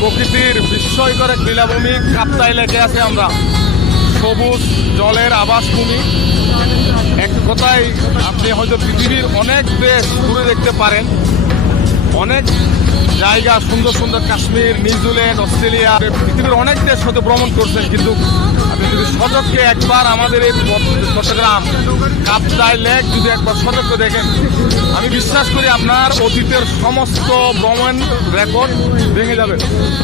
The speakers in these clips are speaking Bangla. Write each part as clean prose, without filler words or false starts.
প্রকৃতির বিস্ময়কর এক লীলাভূমি কাপ্তাই লেকে আছে আমরা, সবুজ জলের আবাসভূমি। এক কথায় আপনি হয়তো পৃথিবীর অনেক দেশ ঘুরে দেখতে পারেন, অনেক জায়গা সুন্দর সুন্দর, কাশ্মীর, নিউজিল্যান্ড, অস্ট্রেলিয়া, পৃথিবীর অনেক দেশ হয়তো ভ্রমণ করছেন, কিন্তু আপনি যদি সচক্ষে একবার আমাদের এই চট্টগ্রাম কাপ্তাই লেক যদি একবার সচক্ষে দেখেন, আমি বিশ্বাস করি আপনার অতীতের সমস্ত ভ্রমণ রেকর্ড ভেঙে যাবে।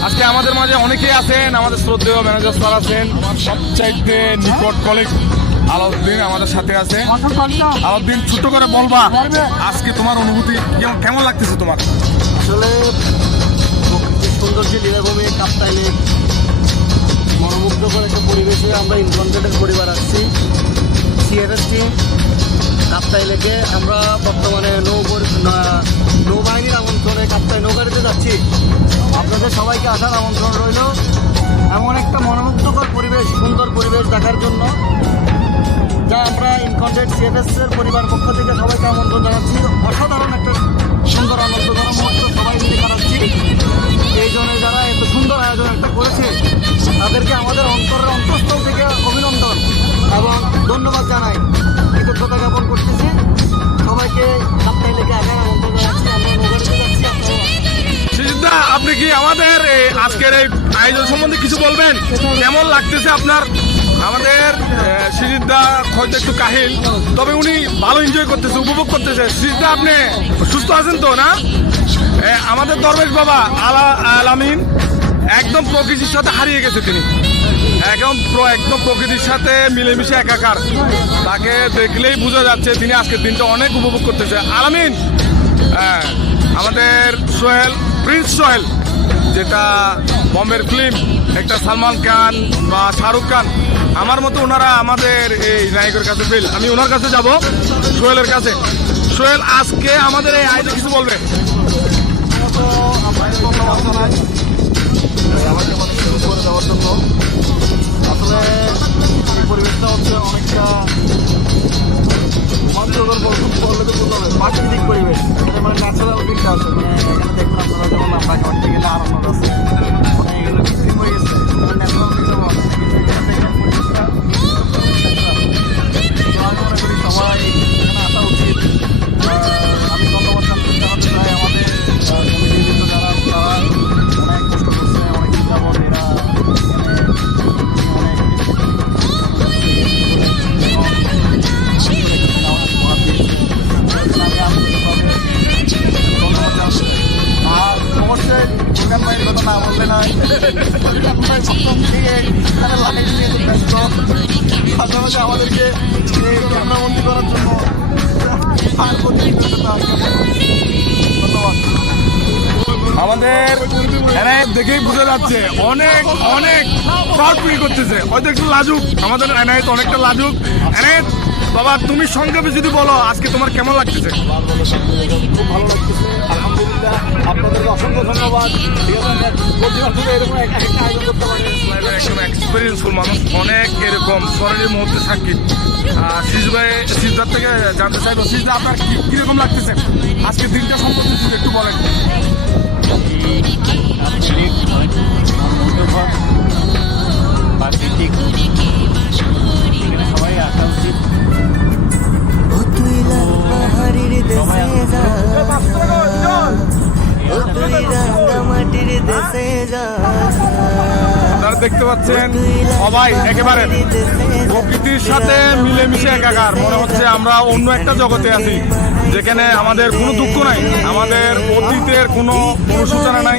আজকে আমাদের মাঝে অনেকেই আছেন, আমাদের শ্রদ্ধেয় ম্যানেজার স্যার আছেন, আমার সবচাইতে নিকট কলিগ আলাউদ্দিন আমাদের সাথে আছে। আলাউদ্দিন, ছোট করে বলবা আজকে তোমার অনুভূতি কেমন লাগতেছে তোমার? আসলে প্রকৃতির সৌন্দর্য লীলাভূমি কাপ্তাই লেক, মনোমুগ্ধকর একটা পরিবেশে আমরা ইনকন্টেন্টের পরিবার আসছি। সিএফএস টিম কাপ্তাই লেকে আমরা বর্তমানে নৌবাহিনীর আমন্ত্রণে কাপ্তাই নৌগাড়িতে যাচ্ছি। আপনাদের সবাইকে আসার আমন্ত্রণ রইল এমন একটা মনোমুগ্ধকর পরিবেশ, সুন্দর পরিবেশ দেখার জন্য, যা আমরা ইনকন্টেন্ট সিএফএস-এর পরিবার পক্ষ থেকে সবাইকে আমন্ত্রণ জানাচ্ছি। অসাধারণ একটা সুন্দর আনন্দঘন মুহূর্ত সবাই মিলে কাটাচ্ছি। এই জন্য যারা এত সুন্দর আয়োজন একটা করেছে তাদেরকে আমাদের অন্তরের অন্তঃস্থল থেকে অভিনন্দন এবং ধন্যবাদ জানাই, কৃতজ্ঞতা জ্ঞাপন করতেছি। সবাইকে কাপ্তাই লেকে আসার আমন্ত্রণ জানাচ্ছি। আমরা নৌগাড়িতে যাচ্ছি। সুজিতদা, আপনি কি আমাদের আজকের এই আয়োজন সম্বন্ধে কিছু বলবেন? কেমন লাগতেছে আপনার? আমাদের সুজিতদা হয়তো একটু কাহিল, তবে উনি ভালো এনজয় করতেছে, উপভোগ করতেছে। সুজিতদা, আপনি সুস্থ আছেন তো না? আমাদের দরবেশ বাবা আলামিন একদম প্রকৃতির সাথে হারিয়ে গেছে, তিনি একদম প্রকৃতির সাথে মিলেমিশে একাকার। তাকে দেখলেই বোঝা যাচ্ছে তিনি আজকের দিনটা অনেক উপভোগ করতেছে। আলামিন, আমাদের সোহেল, প্রিন্স সোহেল, যেটা বম্বের ফিল্ম, একটা সালমান খান বা শাহরুখ খান, আমার মতো ওনারা আমাদের এই নায়কের কাছে ফেল। আমি ওনার কাছে যাব, সোহেলের কাছে। সোহেল, আজকে আমাদের এই আয়োজন কিছু বলবে? আসলে এই পরিবেশটা হচ্ছে অনেকটা রোমাঞ্চকর বললে তো বলতে হবে, প্রাকৃতিক পরিবেশ, মানে ন্যাচারাল ফিলটা আছে। মানে এখানে দেখবেন আপনারা যেমন আমরা ঘরতে গেলে আরাম আছে, মানে এগুলো কৃত্রিম হয়ে গেছে, ন্যাচারাল ফিলটা আছে। আমি মনে করি সবাই এখানে আসা উচিত। আমি ধন্যবাদ জানাতে চাই আমাদের কমিটির ভিতরে যারা অনেক কষ্ট করছে, অনেক চিন্তাবন, এরা আমাদেরকে ক্যামেরাবন্দি করার জন্য ধন্যবাদ। আমাদের এনায়েত দেখেই বোঝা যাচ্ছে অনেক অনেক প্রাউড ফিল করতেছে, হয়তো একটু লাজুক। আমাদের এনায়েত অনেকটা লাজুক। এনায়েত বাবা, তুমি সংক্ষেপে যদি বলো আজকে তোমার কেমন লাগতেছে? খুব ভালো লাগতেছে, আলহামদুলিল্লাহ। আপনাদেরকে অসংখ্য ধন্যবাদ। এরকম একটা আয়োজন করতে পারে, একদম এক্সপিরিয়েন্সফুল মানুষ, অনেক এরকম স্মরণীয় মুহূর্তে সাক্ষী। সিজদার থেকে জানতে চাইবো, সিজদা আপনার কিরকম লাগতেছে আজকে দিনটা সম্পর্কে যদি একটু বলেন। প্রাকৃতিক সবাই আসা উচিত। আপনারা দেখতে পাচ্ছেন সবাই একেবারে প্রকৃতির সাথে মিলেমিশে একাকার। মনে হচ্ছে আমরা অন্য একটা জগতে আছি, যেখানে আমাদের কোনো দুঃখ নাই, আমাদের অতীতের কোনো অনুশোচনা নাই।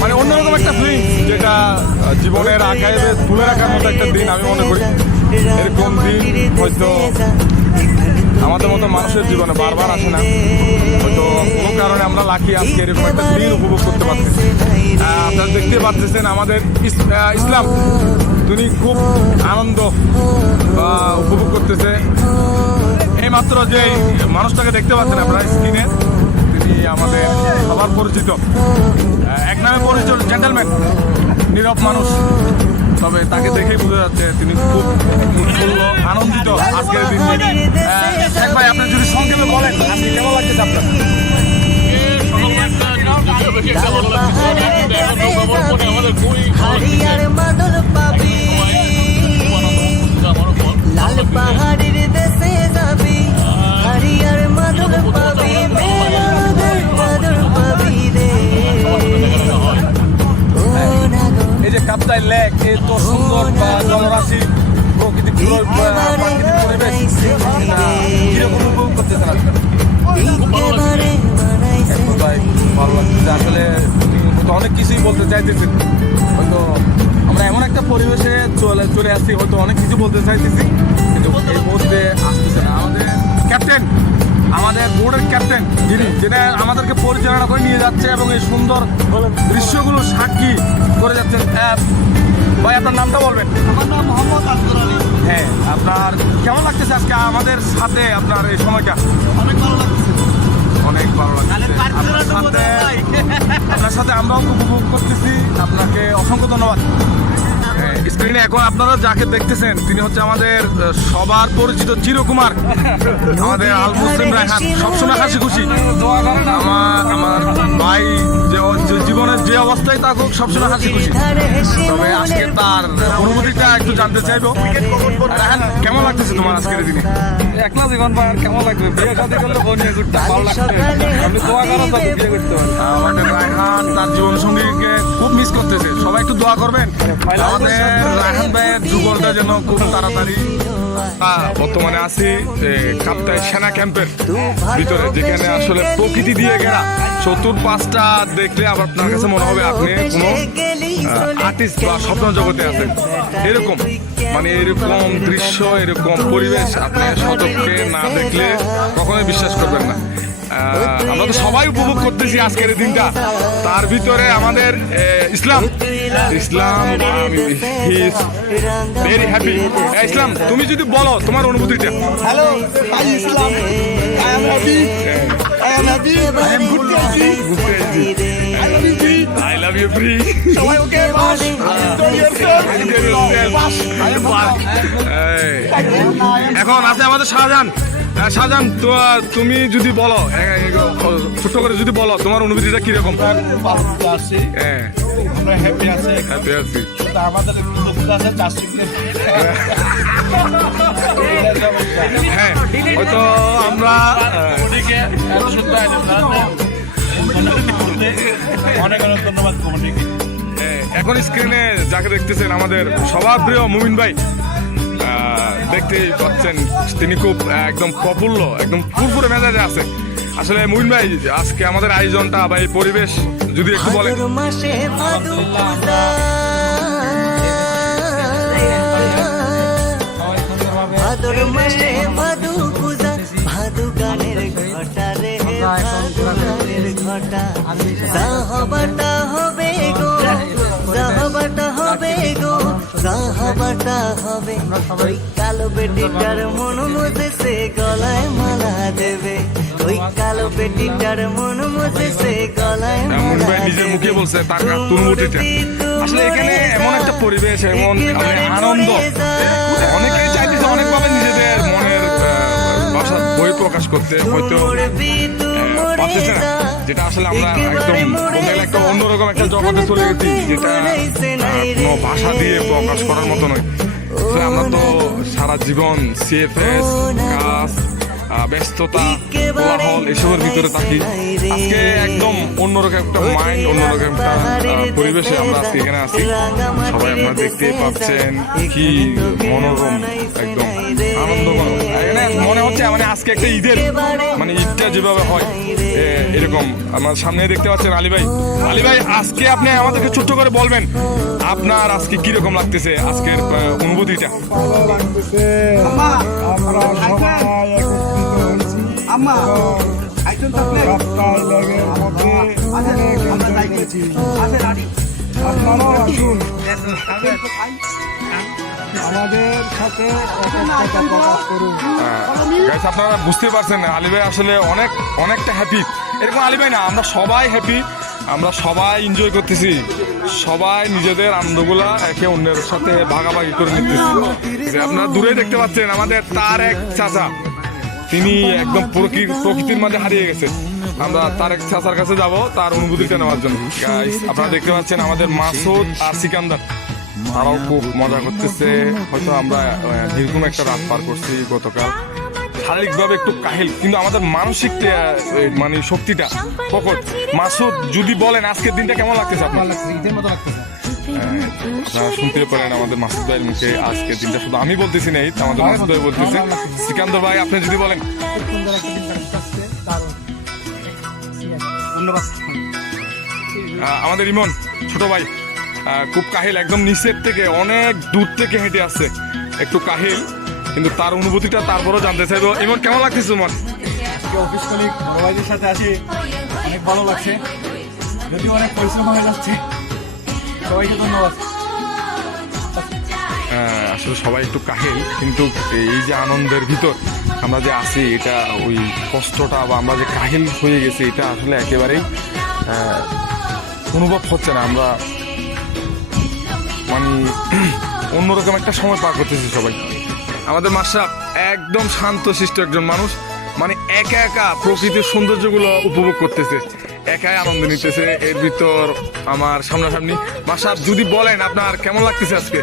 মানে অন্যরকম একটা ফিলিং, যেটা জীবনের আর্কাইভে তুলে রাখার মতো একটা দিন আমি মনে করি। এরকম দিন হয়তো আমাদের মতো মানুষের জীবনে বারবার আসে না, হয়তো কোনো কারণে আমরা লাকি আজকে এরকম একটা দিন উপভোগ করতে পারতেছি। আপনারা দেখতে পাচ্ছেন আমাদের ইসলাম, তিনি খুব আনন্দ উপভোগ করতেছে। এইমাত্র যে মানুষটাকে দেখতে পাচ্ছেন আপনারা স্ক্রিনে, তিনি আমাদের সবার পরিচিত, এক নামে পরিচিত জেন্টলম্যান, নীরব মানুষ, তবে তাকে দেখেই বোঝা যাচ্ছে তিনি খুব উৎফুল্ল, আনন্দিত আজকের দিন। শেখ ভাই, আপনি যদি সংক্ষেপে বলেন আজকে কেমন লাগছে আপনার? হারিয়ার মাদল পাবি, লাল পাহাড়ের দেশে যাবি, হারিয়ার মাদল পাবি, মেলাদের মাদল পাবি রে। ও নাগো এই যে কাপ্তাই লেক, এই তো সুন্দর জলরাশি, প্রাকৃতিক পরিবেশ, কিরকম উপভোগ করতেছেন আজকে? একেবারে বানাইছে ভাই ভালো লাগছে আসলে, হয়তো অনেক কিছুই বলতে চাইতেছি, হয়তো আমরা এমন একটা পরিবেশে চলে আসছি, হয়তো অনেক কিছু বলতে চাইতেছি কিন্তু এই মুহূর্তে আসতেছে না। আমাদের ক্যাপ্টেন, আমাদের বোর্ডের ক্যাপ্টেন যিনি আমাদেরকে পরিচালনা করে নিয়ে যাচ্ছে এবং এই সুন্দর দৃশ্যগুলো সাক্ষী করে যাচ্ছেন। ভাই আপনার নামটা বলবেন? আমার নাম মোহাম্মদ আব্দুল আলী। হ্যাঁ, আপনার কেমন লাগতেছে আজকে আমাদের সাথে আপনার এই সময়টা? অনেক ভালো লাগছে। অনেক ভালো লাগছে আপনার সাথে আমরাও খুব উপভোগ করতেছি। আপনাকে অসংখ্য ধন্যবাদ। স্ক্রিনে এখন আপনারা যাকে দেখতেছেন তিনি হচ্ছে আমাদের সবার পরিচিত চিরকুমার, আমাদের আল মুসলিম রায়হান। সবসময় হাসি খুশি আমার ভাই, যে জীবনের যে অবস্থায় থাকুক সবসময় হাসি খুশি। তবে আজকে তার অনুভূতিটা একটু জানতে চাইবো। রায়হান, কেমন লাগতেছে তোমার আজকের দিনে? একলা জীবন ভাই আর কেমন লাগবে? বিয়ে শাদী করলে বোন নিয়ে ঘুরতে ভালো লাগবে। আপনি দোয়া করো যাতে বিয়ে করতে পারেন। আমাদের রায়হান তার জীবন সঙ্গীকে খুব মিস করতেছে, সবাই একটু দোয়া করবেন আমাদের রায়হান ভাইয়ের যুগলটা যেন খুব তাড়াতাড়ি। বর্তমানে আছি কাপ্তাই সেনা ক্যাম্পের ভিতরে, যেখানে আসলে প্রকৃতি দিয়ে ঘেরা। চতুর্পাশটা দেখলে আবার আপনার কাছে মনে হবে আপনি কোনো আর্টিস্ট বা স্বপ্ন জগতে আছেন। এরকম মানে এরকম দৃশ্য, এরকম পরিবেশ আপনি সচক্ষে না দেখলে কখনোই বিশ্বাস করবেন না। আমরা তো সবাই উপভোগ করতেছি আজকের এই দিনটা। তার ভিতরে আমাদের ইসলাম ভেরি হ্যাপি। ইসলাম, তুমি যদি বলো তোমার অনুভূতিটা। Hello, I Islam, I am happy, I am happy, I am ঘুরতে আসছি, I love you free, I love you free. সবাই ওকে বাস, এখন আছে আমাদের শাহজাহান। শাহজাহান, তুমি যদি বলো ছোট্ট করে যদি বলো তোমার অনুভূতিটা কিরকম? আসছি, হ্যাঁ, আমরা হ্যাপি আছি। হ্যাপি আছি। আমাদের একটু দুঃখ আছে, চাষি হ্যাঁ, হয়তো আমরা অনেক অনেক ধন্যবাদ কমিটিকে। এখন স্ক্রিনে যাকে দেখতেছেন আমাদের সবার প্রিয় মুমিন ভাই, দেখতেই পাচ্ছেন তিনি খুব একদম প্রফুল্ল, একদম ফুরফুরে মেজাজে আছে। আসলে মুমিন ভাই, আজকে আমাদের আয়োজনটা বা এই পরিবেশ যদি একটু বলেন। ভাদর মাসে ভাদু পূজা, ভাদর মাসে ভাদু পূজা, ভাদু গানের ঘটা রে, ভাদু গানের ঘটা। সাহাবাটা হবে গো, সাহাবাটা হবে গো, সাহাবাটা হবে। ওই কালো বেটিটার মন মজেছে, গলায় মালা দেবে। ওই কালো বেটিটার মন মজেছে, গলায় মুমিন মালা ভাই নিজের মুখে দেবে। বলছে তার অনুভূতিটা। আসলে এখানে এমন একটা পরিবেশ, এমন আনন্দ, অনেকেই চাইতেছে অনেকভাবে নিজেদের মনের ভাষা বই প্রকাশ করতে, হয়তো পারতেছে না। যেটা আসলে আমরা একদম বলতে গেলে একটা অন্যরকম একটা জগতে চলে গেছি, যেটা কোনো ভাষা দিয়ে প্রকাশ করার মতো নয়। আসলে আমরা তো সারা জীবন সিএফএস কাজ, ব্যস্ততা, কোলাহল এসবের ভিতরে থাকি। আজকে একদম অন্যরকম একটা মাইন্ড, অন্যরকম একটা পরিবেশে আমরা আজকে এখানে আছি। সবাই আপনারা দেখতেই পাচ্ছেন কি মনোরম, একদম আনন্দঘন। এখানে মনে হচ্ছে মানে আজকে একটা ঈদের, মানে ঈদটা যেভাবে হয় এরকম। আমার সামনে দেখতে পাচ্ছেন আলী ভাই। আলী ভাই, আজকে আপনি আমাদেরকে ছোট্ট করে বলবেন আপনার আজকে কিরকম লাগতেছে, আজকের অনুভূতিটা? আমরা সবাই আম্মা একজন থাকলে কাপ্তাই লেকের মধ্যে অনেক এনজয় করেছি। আপনারাও আসুন, আমাদের সাথে একতা প্রকাশ করুন। গাইস, আপনারা বুঝতে পারছেন আলী ভাই আসলে অনেকটা হ্যাপি। এরকম আলী ভাই না, আমরা সবাই হ্যাপি, আমরা সবাই এনজয় করতেছি, সবাই নিজেদের আনন্দগুলা একে অন্যের সাথে ভাগাভাগি করে নিতেছি। আপনারা দূরে দেখতে পাচ্ছেন আমাদের তার এক চাচা, তিনি একদম প্রকৃতির মাঝে হারিয়ে গেছে। আমরা তারেক চাচার কাছে যাব তার অনুভূতিটা নেওয়ার জন্য। গাইস, আপনারা দেখতে পাচ্ছেন আমাদের মাসুদ আর সিকান্দার, তারাও খুব মজা করতেছে। হয়তো আমরা দীর্ঘম একটা রাত পার করছি গতকাল, শারীরিকভাবে একটু কাহিল, কিন্তু আমাদের মানসিক মানে শক্তিটা প্রকট। মাসুদ, যদি বলেন আজকের দিনটা কেমন লাগতেছে আপনার? আপনারা শুনতে পারেন আমাদের মাসুদ ভাইয়ের মুখে আজকের দিনটা, শুধু আমি বলতেছি না, এই তো আমাদের মাসুদ ভাই বলতেছে। সিকান্দর ভাই, আপনি যদি বলেন। আমাদের ইমন ছোট ভাই খুব কাহিল, একদম নিচের থেকে অনেক দূর থেকে হেঁটে আসছে, একটু কাহিল, কিন্তু তার অনুভূতিটা তারপরও জানতে চাইবো। ইমন, কেমন লাগতেছে ইমন? অফিস কলিগ বড় ভাইদের সাথে আসি, অনেক ভালো লাগছে, যদিও অনেক পরিশ্রম হয়ে যাচ্ছে। সবাইকে ধন্যবাদ। আসলে সবাই একটু কাহিল, কিন্তু এই যে আনন্দের ভিতর আমরা যে আছি, এটা ওই কষ্টটা বা আমরা যে কাহিল হয়ে গেছি, এটা আসলে একেবারেই অনুভব হচ্ছে না। আমরা মানে অন্যরকম একটা সময় পার করতেছি সবাই। আমাদের মাশরাফ একদম শান্তশিষ্ট একজন মানুষ, মানে একা একা প্রকৃতির সৌন্দর্যগুলো উপভোগ করতেছে, একাই আনন্দ নিতেছে। এর ভিতর আমার সামনাসামনি মাশরাফ, যদি বলেন আপনার কেমন লাগতেছে আজকে?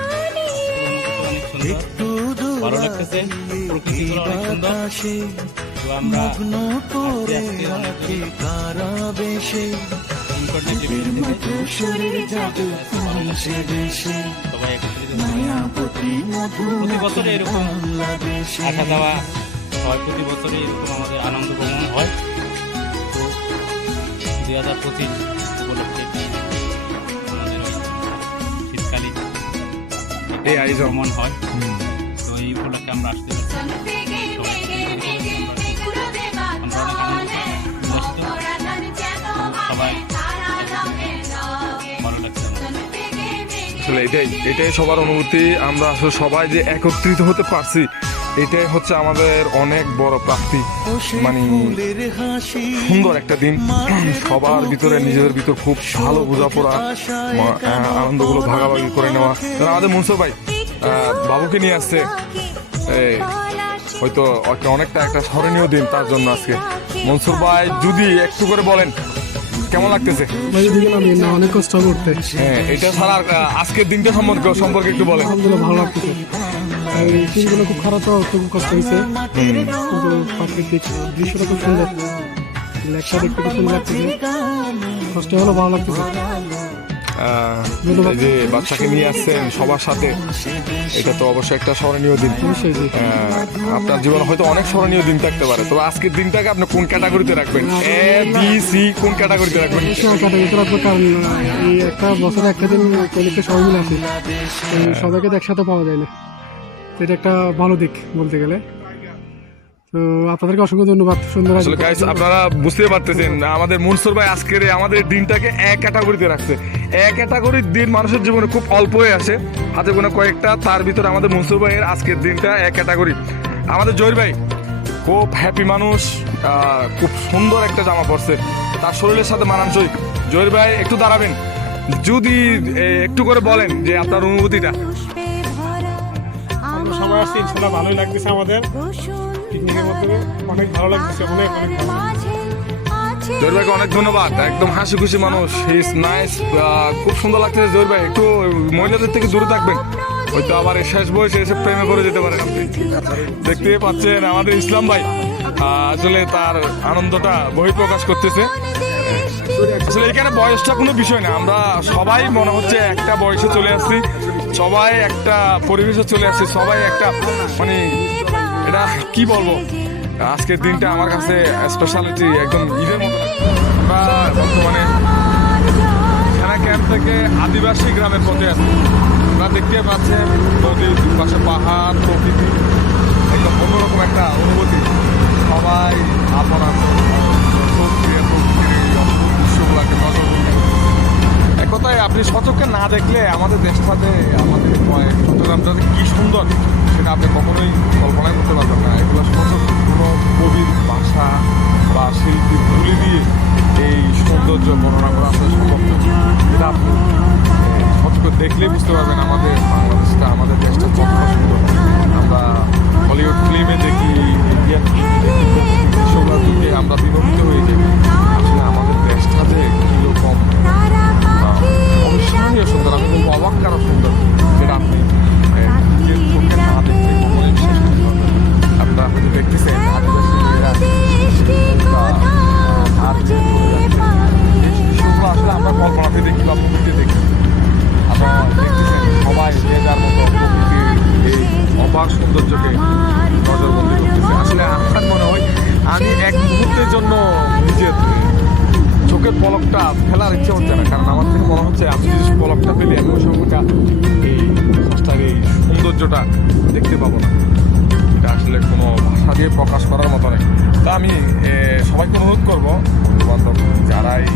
ভালো লাগতেছে, প্রকৃতিগুলো অনেক সুন্দর। তো আমরা সবাই প্রতি বছরে এরকম আসা যাওয়া হয়, প্রতি বছরে এরকম আমাদের আনন্দ ভ্রমণ হয়। তো 2025 উপলক্ষে আমাদের শীতকালীন এই আয়োজন ভ্রমণ হয়। তো এই উপলক্ষে আমরা আসতে পারছি, সবাই ভালো লাগছে। আসলে এটাই সবার অনুভূতি। আমরা আসলে সবাই যে একত্রিত হতে পারছি, এটাই হচ্ছে আমাদের অনেক বড় প্রাপ্তি। মানে সুন্দর একটা দিন, সবার ভিতরে নিজেদের ভিতর খুব ভালো বোঝাপড়া, আনন্দগুলো ভাগাভাগি করে নেওয়া। আমাদের মনসুর ভাই বাবুকে নিয়ে আসছে, হয়তো অনেকটা একটা স্মরণীয় দিন তার জন্য আজকে। মনসুর ভাই, যদি একটু করে বলেন কেমন লাগতেছে? অনেক কষ্ট করতে, হ্যাঁ, এটা ছাড়া আজকের দিনটা সম্পর্কে একটু বলেন। আলহামদুলিল্লাহ ভালো লাগতেছে। এই দিনগুলো খুব খারাপ, তো খুব কষ্ট হয়েছে, কিন্তু প্রাকৃতিক দৃশ্যটা খুব সুন্দর, লেখটা দেখতে খুব সুন্দর লাগতেছে, কষ্ট হলো ভালো লাগতেছে। এই যে বাচ্চাকে নিয়ে আসছেন সবার সাথে, এটা তো অবশ্যই একটা স্মরণীয় দিন। আপনার জীবনে হয়তো অনেক স্মরণীয় দিন থাকতে পারে, তবে আজকের দিনটাকে আপনি কোন ক্যাটাগরিতে রাখবেন? এ, বি, সি, কোন ক্যাটাগরিতে রাখবেন? কারণ এই একটা বছরে একটা দিন কলিগকে সবাই মিলে আসি, সবাইকে তো একসাথে পাওয়া যায় না, এটা একটা ভালো দিক বলতে গেলে। তো আপনাদেরকে অসংখ্য ধন্যবাদ। সুন্দর, আসলে গাইস, আপনারা বুঝতে পারতেছেন আমাদের মনসুর ভাই আজকের আমাদের দিনটাকে এক ক্যাটাগরিতে রাখছে। এক ক্যাটাগরির দিন মানুষের জীবনে খুব অল্প হয়ে আসে, হাতে গোনা কয়েকটা, তার ভিতরে আমাদের মনসুর ভাইয়ের আজকের দিনটা এক ক্যাটাগরি। আমাদের জহির ভাই খুব হ্যাপি মানুষ, খুব সুন্দর একটা জামা পরছে, তার শরীরের সাথে মানানসই। জহির ভাই একটু দাঁড়াবেন, যদি একটু করে বলেন যে আপনার অনুভূতিটা। সবাই আসছে, ইনশাল্লাহ ভালোই লাগতেছে, আমাদের পিকনিকের মধ্যে অনেক ভালো লাগতেছে, অনেক অনেক জহির ভাইকে অনেক ধন্যবাদ, একদম হাসি খুশি মানুষ, হি ইজ নাইস, খুব সুন্দর লাগতেছে। জহির ভাই একটু মহিলাদের থেকে দূরে থাকবেন, হয়তো আবার শেষ বয়সে এসে প্রেমে করে যেতে পারেন আপনি। দেখতে পাচ্ছেন আমাদের ইসলাম ভাই আসলে তার আনন্দটা বহিঃপ্রকাশ করতেছে। আসলে এখানে বয়সটা কোনো বিষয় না, আমরা সবাই মনে হচ্ছে একটা বয়সে চলে আসছি, সবাই একটা পরিবেশে চলে আসছি, সবাই একটা মানে এটা কি বলবো, আজকের দিনটা আমার কাছে স্পেশালিটি, একদম ঈদের মতো। আমরা বর্তমানে সেনা ক্যাম্প থেকে আদিবাসী গ্রামের পথে আছি। আপনারা দেখতে পাচ্ছেন নদীর পাশে পাহাড়, প্রকৃতি, একদম অন্যরকম একটা অনুভূতি। সবাই আপনার এক কথায় আপনি সচক্ষে না দেখলে আমাদের দেশটাতে, আমাদের চট্টগ্রামটা কি সুন্দর সেটা আপনি কখনোই কল্পনাই করতে পারবেন না। এগুলো সুন্দর কোনো কবির ভাষা বা শিল্পীর তুলি দিয়ে এই সৌন্দর্য বর্ণনা করা আসলে সম্ভব না। এটা আপনি সচক্ষে দেখলেই বুঝতে পারবেন আমাদের বাংলাদেশটা, আমাদের দেশটা কতটা সুন্দর। আমরা হলিউড ফিল্মে দেখি, ইন্ডিয়ান দৃশ্যগুলো দিকে আমরা বিমোহিত হয়ে যাই। আসলে আমাদের দেশটা যে কীরকম অবিস্মরণীয় সুন্দর, আমি বলবো অবাক করা সুন্দর, যেটা আপনি নিজের চোখে না দেখতে কখনোই বিশ্বাস করতে পারবেন। আপনারা হয়তো দেখতেছেন আদিবাসী মেয়েরা হাত দিয়ে চলে যাচ্ছে, এই দৃশ্যগুলো আসলে আমরা কল্পনাতে দেখি বা মুভিতে দেখি। আপনারা দেখতেছেন সবাই যে যার মতো প্রকৃতির এই অবাক সৌন্দর্যকে নজরবন্দি করতেছে। আসলে আমার মনে হয় আমি এক মুহূর্তের জন্য নিজের চোখের পলকটা ফেলার ইচ্ছে হচ্ছে না, কারণ আমার থেকে মনে হচ্ছে আমি যদি পলকটা পেলে আমি ওই সময়টা এই স্রষ্টার এই সৌন্দর্যটা দেখতে পাবো না। এটা আসলে কোনো ভাষা দিয়ে প্রকাশ করার মতো নেই। তা আমি সবাইকে অনুরোধ করবো বন্ধু বান্ধব যারা এই